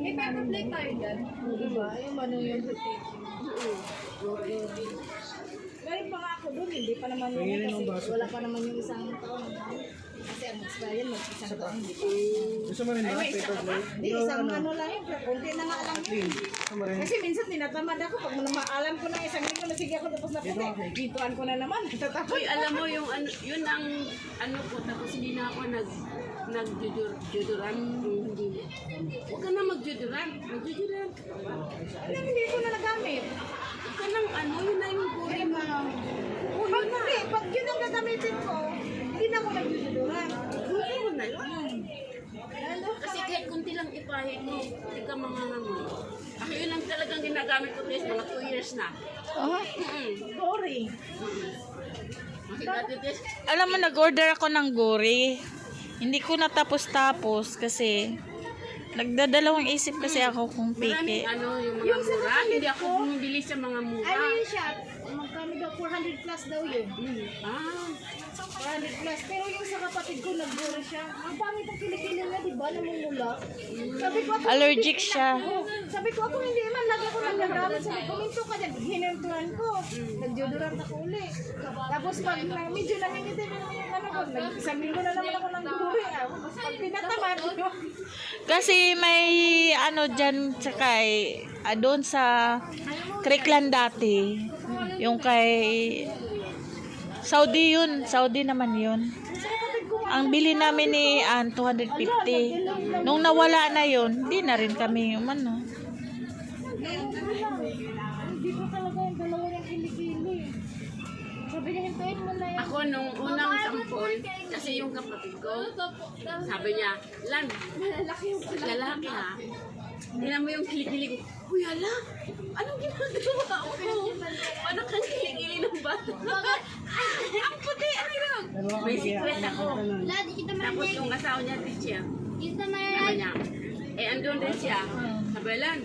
Eh, paper plate tayo dyan. Diba? Yung ano yung Ngayon pa nga ako doon, hindi pa naman yun kasi wala pa naman yung isang taon. Kasi ang expired mag-isang taon. Gusto mo rin ba? Paper plate? Hindi, isang ano lang yun. Kunti na nga lang yun. Kasi minsan tinatamad ako. Pag alam ko na isang linggo na sige ako tapos na puti. Gintuan ko na naman. Uy, alam mo yung ano, yun ang ano ko, tapos hindi na ako nagjuduran. Hindi. Huwag ka na magjuduran. Magjuduran. Hindi ko na nagamit. Huwag ka nang ano, yun na yung guri mo. Pag hindi, pag yun ang gagamitin ko, hindi na ako nagjujuduran. Guri mo na yun. Kasi kahit kunti lang ipahit mo, hindi ka mangangamoy. Ako yun lang talagang ginagamit ko guys, mga 2 years na. Sorry. Alam mo, nag-order ako ng guri. Hindi ko natapos-tapos kasi nagdadalawang isip kasi ako kung Maraming piki. ano, yung mga mura. Hindi ako bumibili sa mga mura. Ano yun siya? Magkano daw? 400 plus daw yun. Ah, 400 plus. Pero yung sa kapatid ko, nagbura siya. Ang pangit ang kilikili niya, di ba? Namumula. Sabi ko, ako, Allergic siya. Sabi ko, ako hindi man. Lagi ako nagagamit. Sabi ko, minto ka dyan. Hinentuhan ko. Nagdeodorant ako uli. Tapos pag medyo nangingitin yung ano ko, isang linggo na naman ako ng guri. Pag pinatamad, Kasi may ano dyan sa kay, doon sa Creekland dati. Yung kay Saudi yun. Saudi naman yun. Ang bili namin ni 250. Nung nawala na yun, di na rin kami ano. hindi ko talaga yung dalawa yung kilikili. Sabi niya, hintayin mo na yan. ako nung unang sampol, kasi yung kapatid ko, sabi niya, Lan, lalaki ha. Tingnan mo yung kilikili ko. Uy, hala, anong ginagawa ko? Paano kang kilikili ng bata? Ang puti, ano yun? May secret ako. Tapos yung asawa niya, teacher, sabi niya, andun din siya. Sabi Lan,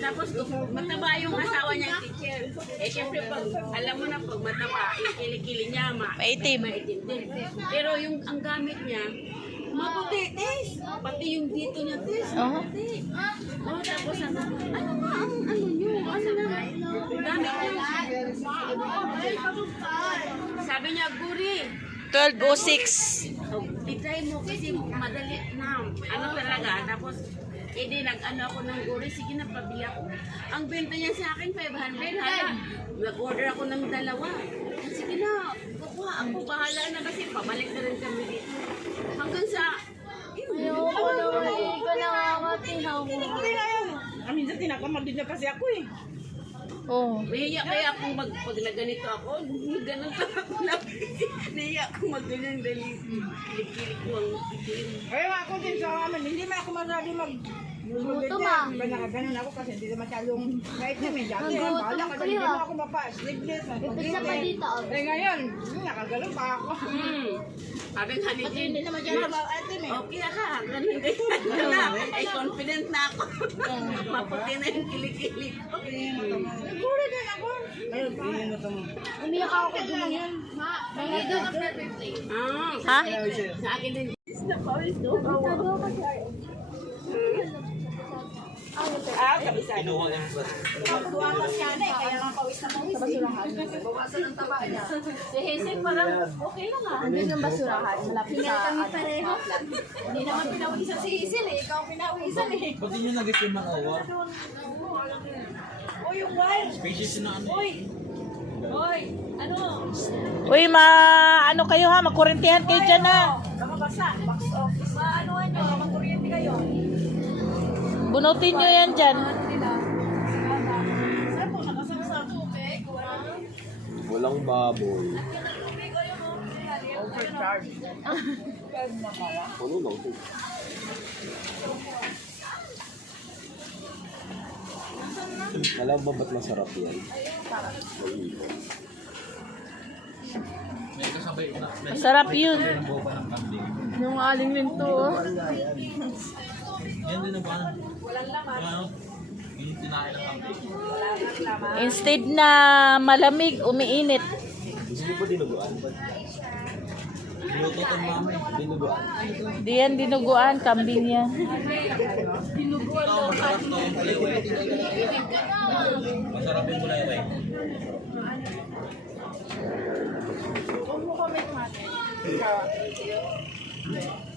tapos mataba yung asawa niya, teacher. Syempre, pag alam mo na, pag mataba, yung kilikili niya, Maitim. maitim din. Pero yung ang gamit niya, maputi, tis. Pati yung dito niya, tis. Maputi. Tapos ano ba ang ano nyo? Ano na? Gamit niya. Sabi niya, guri. 1206. I-try mo kasi madali na. Ano talaga? Tapos, nag-ano ako ng guri. Sige na, pabili ako. Ang benta niya sa akin, 500. Hala, nag-order ako ng dalawa. Sige na, kukuha ako. Bahala na kasi pabalik na rin kami dito. Hanggang sa, Ayoko naman, hindi ko nakakatihaw mo. Minsan tinakamad din na kasi ako eh. Oh. nahiya kaya akong pag na ganito ako, ganun pa ako lang. Nahiya akong mag-ganyan dahil kilik-kilik ko ang itim. Kaya ako din sa amin, hindi man ako masyado Luto ma. Ba nakaganon ako kasi hindi na masyadong maitim eh. Dati yan, bahala ka hindi mo ako mapa-sleeveless. Ipit sa pa dito. Eh ngayon, nakaganon pa ako. Sabi nga ni Jen, Hindi na masyado maitim eh. okay na ka, ganun ganyan na. Ay, confident na ako. Maputi na yung kilik-kilik ko. Siguro din ako. Umiyak ako kay Dumayan. Ma, may doon ang perfect place. Ha? Sa akin din. Na pawis do. Kabisa. Tuwakas siya na eh, kaya nga pawis na pawis. Sa basurahan. Bawasan ang taba niya. Si Hazel parang okay lang ah. Andun yung basurahan. Malapit sa kami pareho. Hindi naman pinawisan si Hazel eh. Ikaw pinawisan eh. Ba't yun yung nag-itim ng awa? O yung wire. Species na ano? Hoy, ano? Uy, ano kayo ha? Makurintihan kayo dyan ha. Baka basa. Box office. Maanuhan nyo. Magkuryente kayo. Bunutin nyo yan dyan. Saan po? Nakasama tubig? Walang baboy. Overcharge. Ano lang ito? Alam ba ba't masarap yan? May kasabay na. Masarap yun. Ang boba ng kambing. Yung aling linto oh. Yan din ang paano. Walang laman. Yung tinahin ng kambing. Instead na malamig, umiinit. Gusto mo ba dinuguan? Luto to mami. Dinuguan. Di yan dinuguan, kambing yan. Ito, masarap to yung paliway. Masarap yung paliway.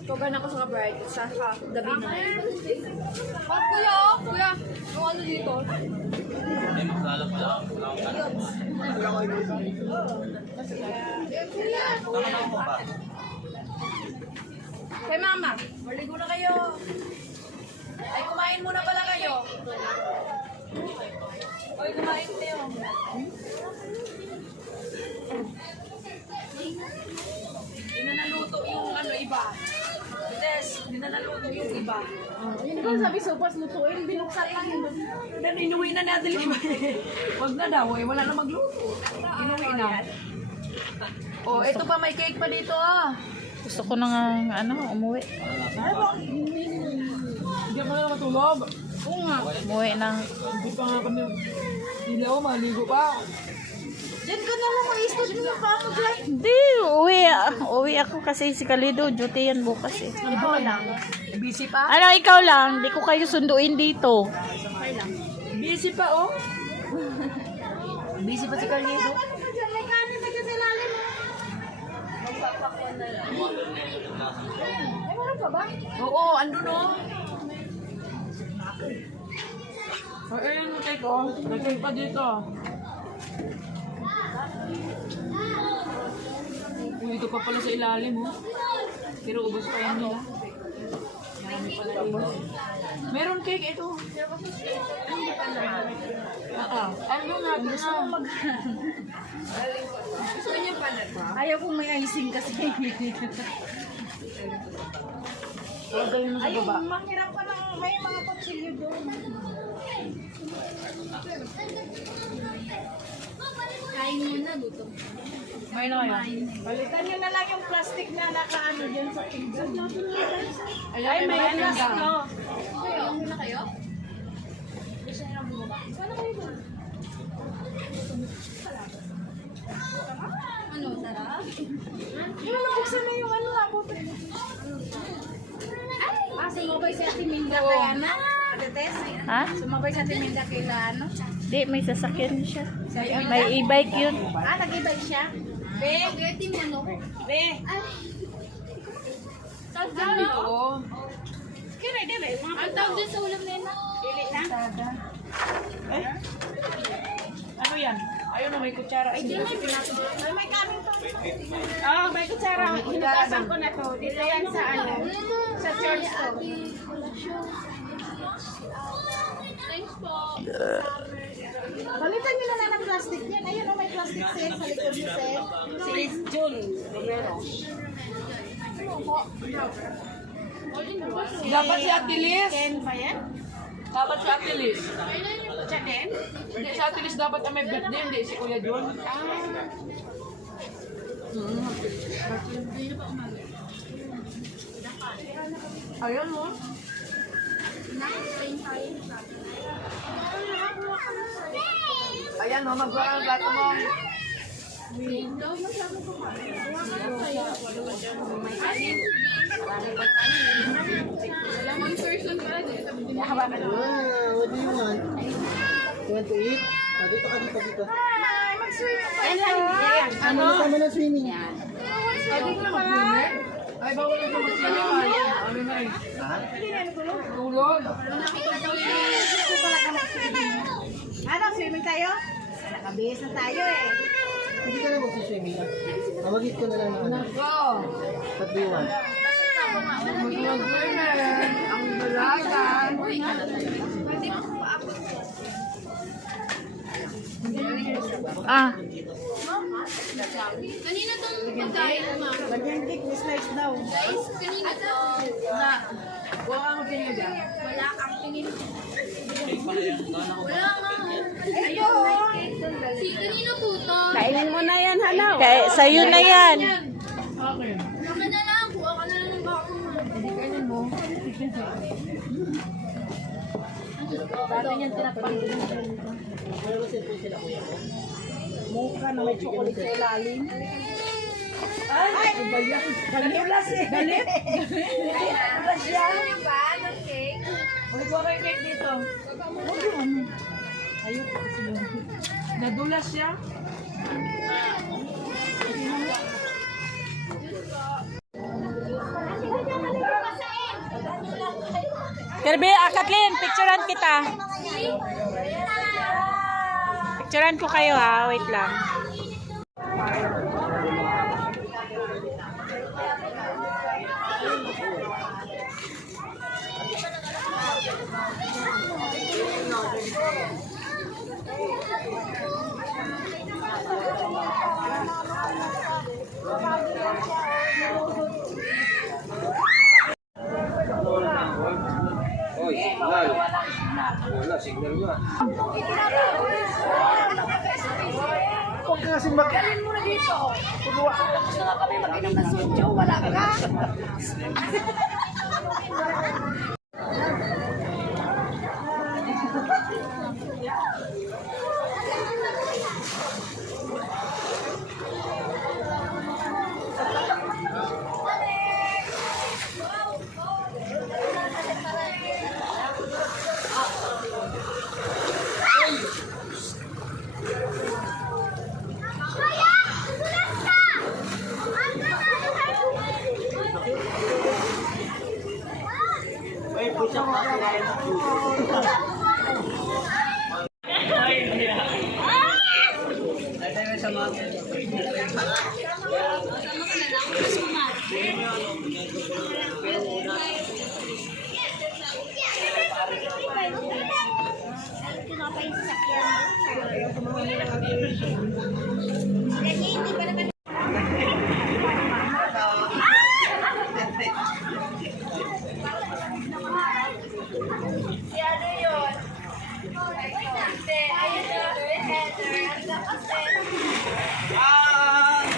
Kogan ako sa bright sa gabi na. Kuya, kuya, yung ano dito? May masalala pala. Tama na mo ba? Kay mama, maligo na kayo. Ay, kumain muna pala kayo. Ay, kumain kayo. Hindi na naluto yung ano iba. Des, hindi na naluto yung iba. Yun ko sabi sopas lutuin, binuksan lang yun. Then inuwi na natin yung iba. Huwag na daw eh, wala na magluto. Inuwi na. Oh, ito pa, may cake pa dito ah. Gusto ko na nga, umuwi. Hindi pa na matulog. Oo nga. Umuwi ng... Hindi pa nga kami. Hindi ako maligo pa. Diyan ka na lang ma-istos mo yung pamo dyan. Hindi, uwi ako kasi si Kalido, duty yan bukas eh. Ikaw lang. Busy pa? Ano, ikaw lang, di ko kayo sunduin dito. Busy pa oh. Busy pa si Carlito. Ano ka dyan? May kanin na dyan sa ilalim mo. Ay, meron pa ba? Oo, andun oh. Ay, ayun yung cake oh. Nag-cake pa dito. Dito pa pala sa ilalim oh. Pero ubos pa yan nila. Marami pala ubos. Meron cake ito. Ano nga? Gusto mo mag... Gusto niya pala ba? Ayaw kong may icing kasi. Lagay mo sa Ay, baba. mahirap pa lang. May mga kutsilyo doon. Kain muna, gutom. May na kayo? Balitan nyo na lang yung plastic na nakaano dyan sa pizza. Ay, may Plastic, ganda. no? Kayo na kayo? Ano, tara? Yung nabuksan na yung ano nga po. Sumabay si Ate Minda kay ano? Tetes? Ha? Sumabay si Ate Minda kay ano? Di, may sasakyan siya. May e-bike yun. Nag-ibig siya? Be, gati mo no? Be. Tawag Oo. Kira, dili. Ang tawag din sa ulam nila. Dili na? Ano yan? Ayun na, may kutsara. Ay, may kanin to. Oh, may kutsara. Hinugasan ko na to. Dito yan sa ano? Sa church to. Thanks po. Balitan nyo na lang ng plastic yan. Ayun, may plastic set sa likod ni Seth. Si June Romero. Dapat si Ate Liz. Ken ba yan? Dapat si Ate Liz. Siya din? Hindi, si Ate Liz dapat ang may birthday, hindi si Kuya June. Ayun mo. Ayan mo, magbuka ang plato mo. What do you want? You want to eat? Dito ka, dito. Ay, mag-swimming pa. Ano? Kasama na swimming. Ay, bawal na mag ano na eh. Tulog. Ano, swimming tayo? Nakabihis na tayo eh. Hindi ka na magsiswimming. Tawagit ko na lang ng ano. Go. What do you want? Mag-swimming. Ang dalagan. Kanina tong pagkain mo. Ganyan dik, slice daw. Guys, kanina to. Wala kang tingin dyan. Wala kang tingin. Pala yan. Gana ko. Wala nga. Si kanina po to. Kainin mo na yan, Hanaw. Kaya, sa'yo na yan. Baka na lang. Kuha ka na lang ng bako mo. Mukha na may chocolate sa ilalim. Ay, ano ba yan? Nadulas eh. Galit? Nadulas siya. Magkuha kayo cake dito. Ayoko sila. Nadulas siya. Kirby, Kathleen, picturean kita. Picturean ko kayo ha, wait lang. Oy, signal. Wala, signal nga. Huwag ka kasi mag... Alin mo na dito. Gusto nga kami mag-inom ng sutyo. Wala ka.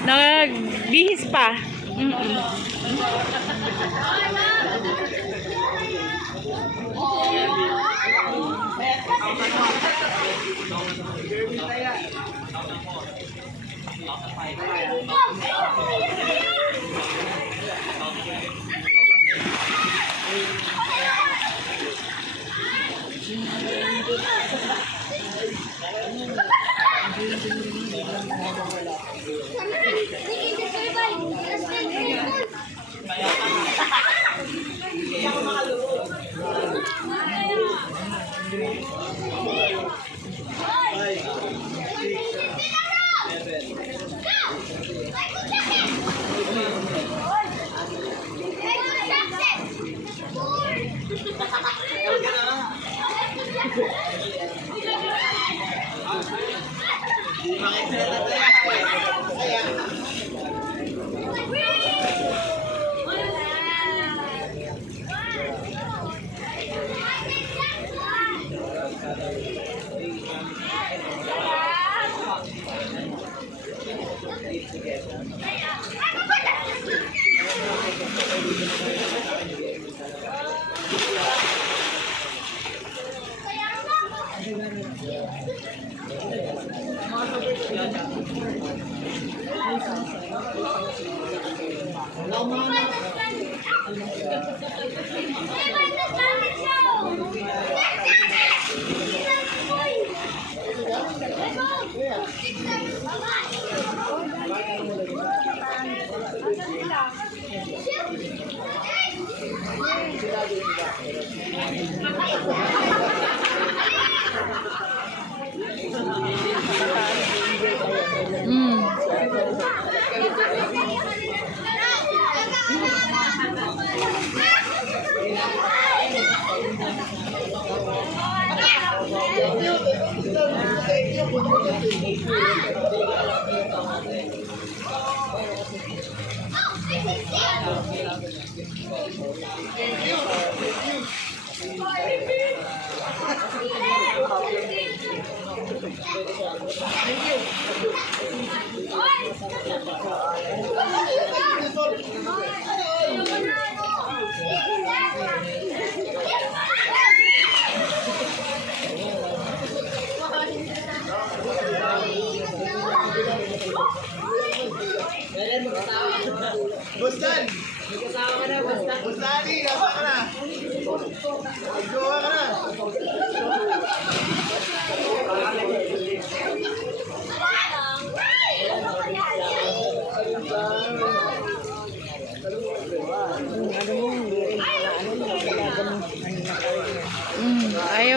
Nagbihis pa.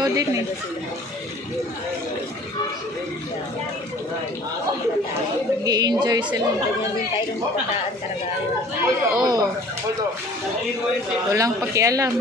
din eh. Nag-i-enjoy sila. Oo. Walang pakialam.